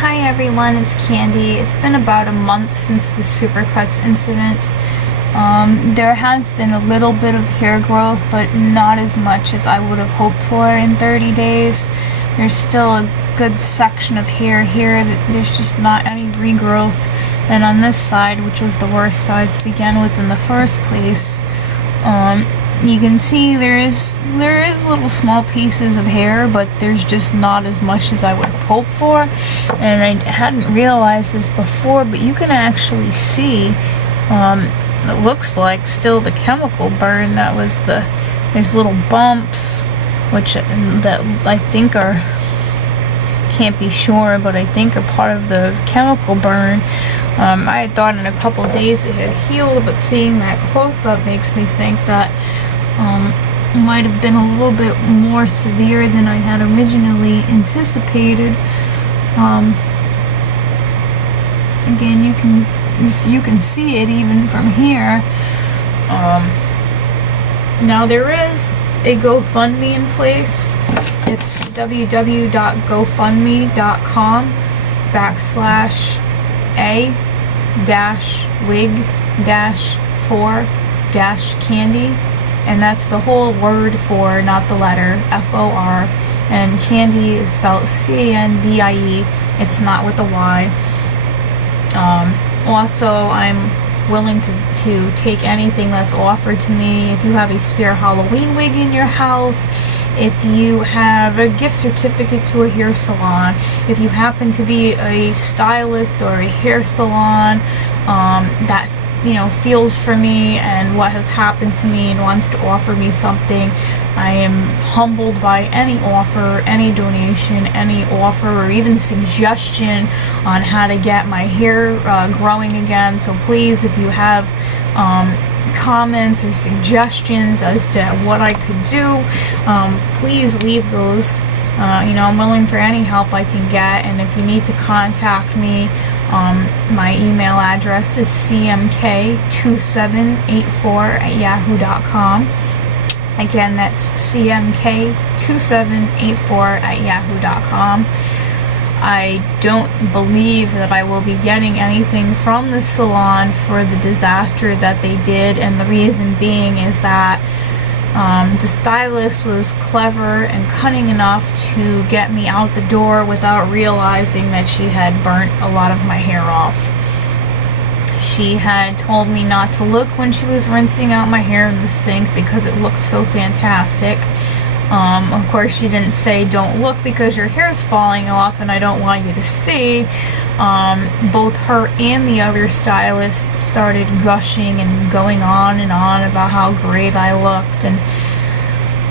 Hi everyone, it's Candy. It's been about a month since the Supercuts incident. There has been a little bit of hair growth, but not as much as I would have hoped for in 30 days. There's still a good section of hair here that there's just not any regrowth. And on this side, which was the worst side to begin with in the first place, you can see there is little small pieces of hair, but there's just not as much as I would have hoped for. And I hadn't realized this before, but you can actually see it looks like still the chemical burn. That was there's little bumps, which that I think are, can't be sure, but I think are part of the chemical burn. I had thought in a couple days it had healed, but seeing that close-up makes me think that might have been a little bit more severe than I had originally anticipated. Again, you can see it even from here. Now there is a GoFundMe in place. It's www.gofundme.com/a-wig-for-candy. And that's the whole word for, not the letter, F-O-R. And Candy is spelled C-A-N-D-I-E. It's not with a Y. Also, I'm willing to take anything that's offered to me. If you have a spare Halloween wig in your house, if you have a gift certificate to a hair salon, if you happen to be a stylist or a hair salon that feels for me and what has happened to me and wants to offer me something, I am humbled by any offer, any donation, any offer, or even suggestion on how to get my hair growing again. So please, if you have comments or suggestions as to what I could do, please leave those. I'm willing for any help I can get, and if you need to contact me, my email address is cmk2784@yahoo.com. Again, that's cmk2784@yahoo.com. I don't believe that I will be getting anything from the salon for the disaster that they did, and the reason being is that the stylist was clever and cunning enough to get me out the door without realizing that she had burnt a lot of my hair off. She had told me not to look when she was rinsing out my hair in the sink because it looked so fantastic. Of course, she didn't say don't look because your hair's falling off and I don't want you to see. Both her and the other stylist started gushing and going on and on about how great I looked, and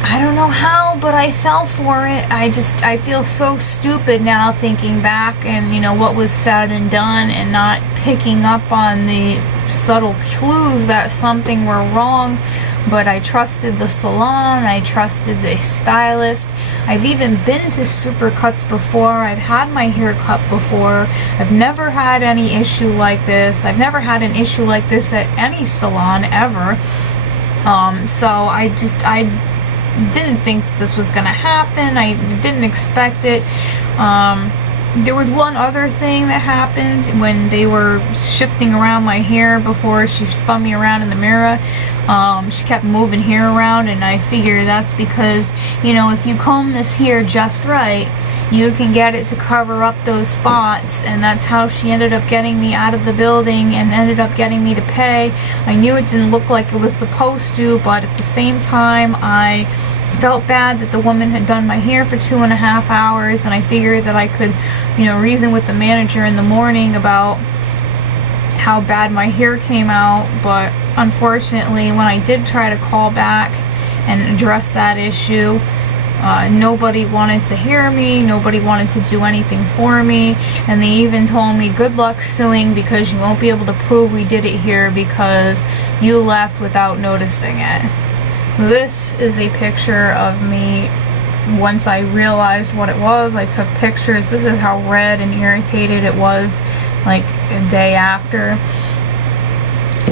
I don't know how, but I fell for it. I feel so stupid now thinking back and what was said and done, and not picking up on the subtle clues that something were wrong. But I trusted the salon, I trusted the stylist. I've even been to Supercuts before. I've had my hair cut before. I've never had any issue like this. I've never had an issue like this at any salon ever. So I didn't think this was gonna happen. I didn't expect it. There was one other thing that happened when they were shifting around my hair before she spun me around in the mirror. She kept moving hair around, and I figure that's because, if you comb this hair just right, you can get it to cover up those spots, and that's how she ended up getting me out of the building and ended up getting me to pay. I knew it didn't look like it was supposed to, but at the same time, I felt bad that the woman had done my hair for 2.5 hours, and I figured that I could, reason with the manager in the morning about how bad my hair came out. But unfortunately, when I did try to call back and address that issue, nobody wanted to hear me, nobody wanted to do anything for me, and they even told me good luck suing because you won't be able to prove we did it here because you left without noticing it. This is a picture of me once I realized what it was. I took pictures. This is how red and irritated it was like a day after.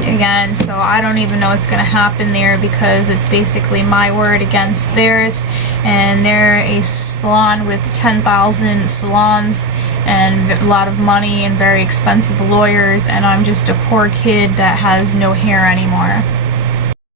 again, so I don't even know what's going to happen there, because it's basically my word against theirs, and they're a salon with 10,000 salons and a lot of money and very expensive lawyers, and I'm just a poor kid that has no hair anymore.